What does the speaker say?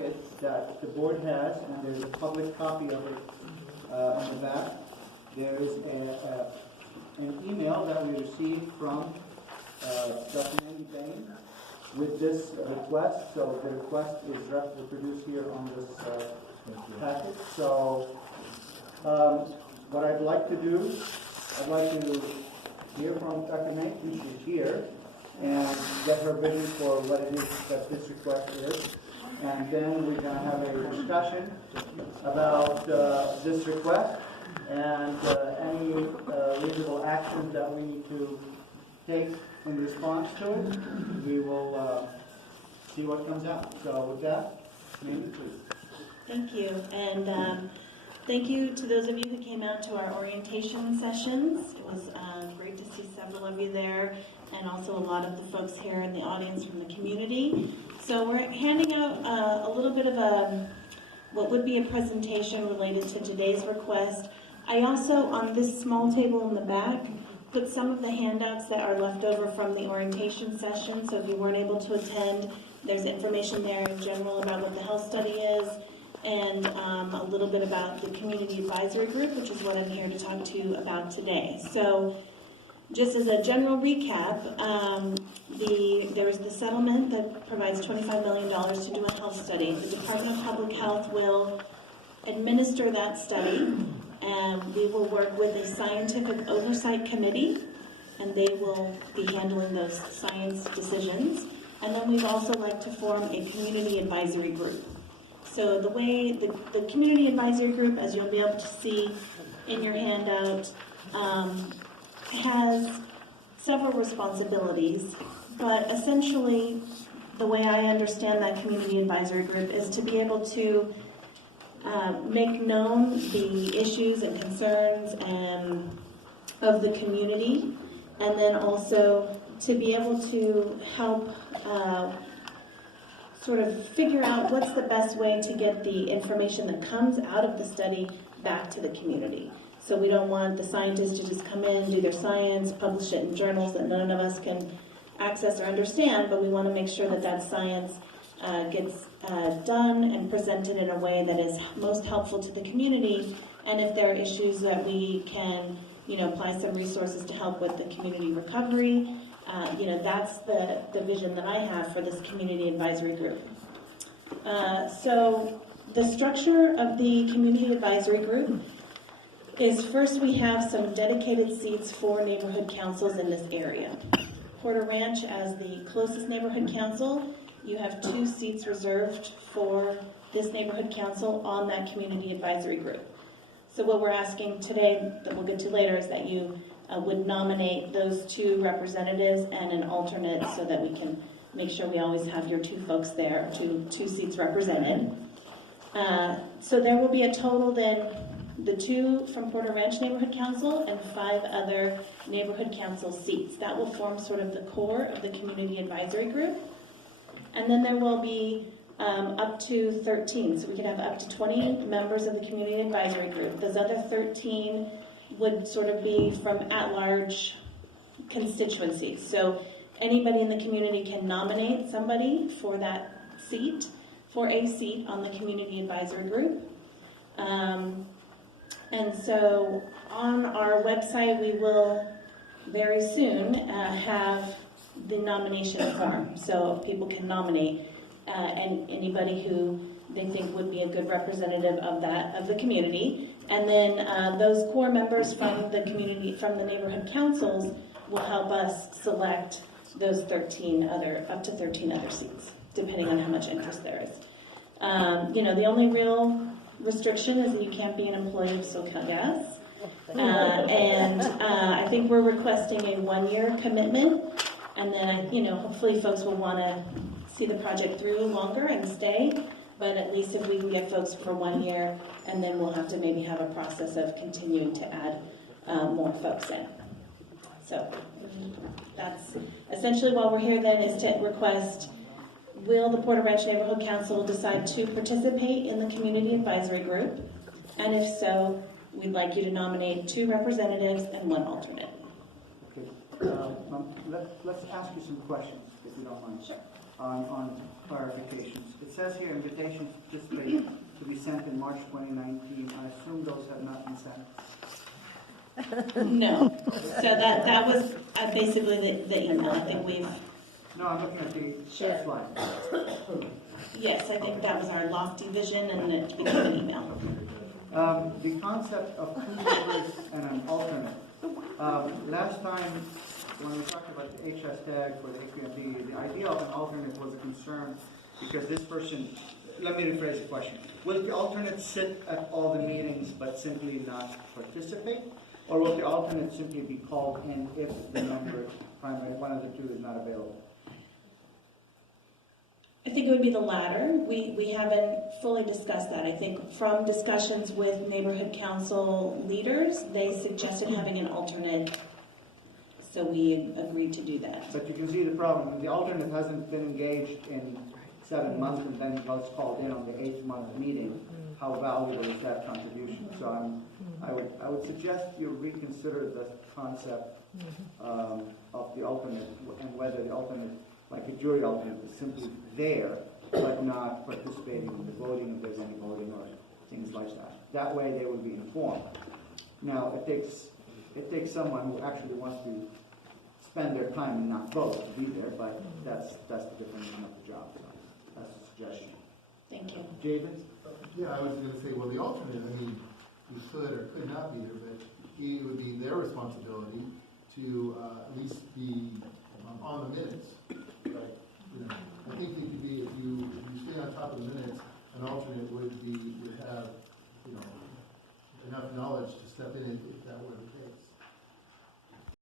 packet that the board has, and there's a public copy of it on the back. There is an email that we received from Dr. Mandy Bain with this request. So the request is reproduced here on this packet. So what I'd like to do, I'd like to hear from Dr. Mandy, she's here, and get her vision for what it is that this request is. And then we're going to have a discussion about this request and any reasonable actions that we need to take in response to it. We will see what comes out. So with that, Mandy, please. Thank you. And thank you to those of you who came out to our orientation sessions. It was great to see several of you there, and also a lot of the folks here in the audience from the community. So we're handing out a little bit of what would be a presentation related to today's request. I also, on this small table in the back, put some of the handouts that are left over from the orientation session. So if you weren't able to attend, there's information there in general about what the health study is, and a little bit about the community advisory group, which is what I'm here to talk to you about today. So just as a general recap, there is the settlement that provides $25 million to do a health study. The Department of Public Health will administer that study, and we will work with a scientific oversight committee, and they will be handling those science decisions. And then we'd also like to form a community advisory group. So the way the community advisory group, as you'll be able to see in your handout, has several responsibilities, but essentially the way I understand that community advisory group is to be able to make known the issues and concerns of the community, and then also to be able to help sort of figure out what's the best way to get the information that comes out of the study back to the community. So we don't want the scientists to just come in, do their science, publish it in journals that none of us can access or understand, but we want to make sure that that science gets done and presented in a way that is most helpful to the community. And if there are issues that we can, apply some resources to help with the community recovery, that's the vision that I have for this community advisory group. So the structure of the community advisory group is, first we have some dedicated seats for neighborhood councils in this area. Porter Ranch, as the closest neighborhood council, you have 2 seats reserved for this neighborhood council on that community advisory group. So what we're asking today, that we'll get to later, is that you would nominate those 2 representatives and an alternate so that we can make sure we always have your 2 folks there, two seats represented. So there will be a total then, the 2 from Porter Ranch Neighborhood Council and 5 other neighborhood council seats. That will form sort of the core of the community advisory group. And then there will be up to 13, so we could have up to 20 members of the community advisory group. Those other 13 would sort of be from at-large constituencies. So anybody in the community can nominate somebody for that seat, for a seat on the community advisory group. And so on our website, we will very soon have the nomination form, so people can nominate and anybody who they think would be a good representative of the community. And then those core members from the community, from the neighborhood councils, will help us select those up to 13 other seats, depending on how much interest there is. The only real restriction is that you can't be an employee of SoCalGas. And I think we're requesting a 1-year commitment, and then hopefully folks will want to see the project through longer and stay. But at least if we can get folks for 1 year, and then we'll have to maybe have a process of continuing to add more folks in. So that's essentially why we're here then, is to request, will the Porter Ranch Neighborhood Council decide to participate in the community advisory group? And if so, we'd like you to nominate 2 representatives and 1 alternate. Okay. Let's ask you some questions, if you don't mind. Sure. on clarifications. It says here, invitations to participate to be sent in March 2019. I assume those have not been sent. No. So that was basically the email. I think we've, No, I'm looking at the slide. yes, I think that was our lofty vision, and it became an email. The concept of 2 members and an alternate. Last time, when we talked about the HS tag for the AQMD, the idea of an alternate was a concern because this person, let me rephrase the question. Will the alternate sit at all the meetings but simply not participate? Or will the alternate simply be called in if the member, primary, one of the two is not available? I think it would be the latter. We haven't fully discussed that. I think from discussions with neighborhood council leaders, they suggested having an alternate, so we agreed to do that. But you can see the problem. The alternate hasn't been engaged in 7 months and then was called in on the 8th month meeting. How valuable is that contribution? So I would suggest you reconsider the concept of the alternate and whether the alternate, like a jury alternate, is simply there but not participating in the voting if there's any voting or things like that. That way they will be informed. Now it takes someone who actually wants to spend their time and not vote to be there, but that's the definition of the job. So that's a suggestion. Thank you. David? Yeah, I was going to say, well, the alternate, I mean, he could or could not be there, but it would be their responsibility to at least be on the minutes. Right? You know, I think it could be, if you stay on top of the minutes, an alternate would have, you know, enough knowledge to step in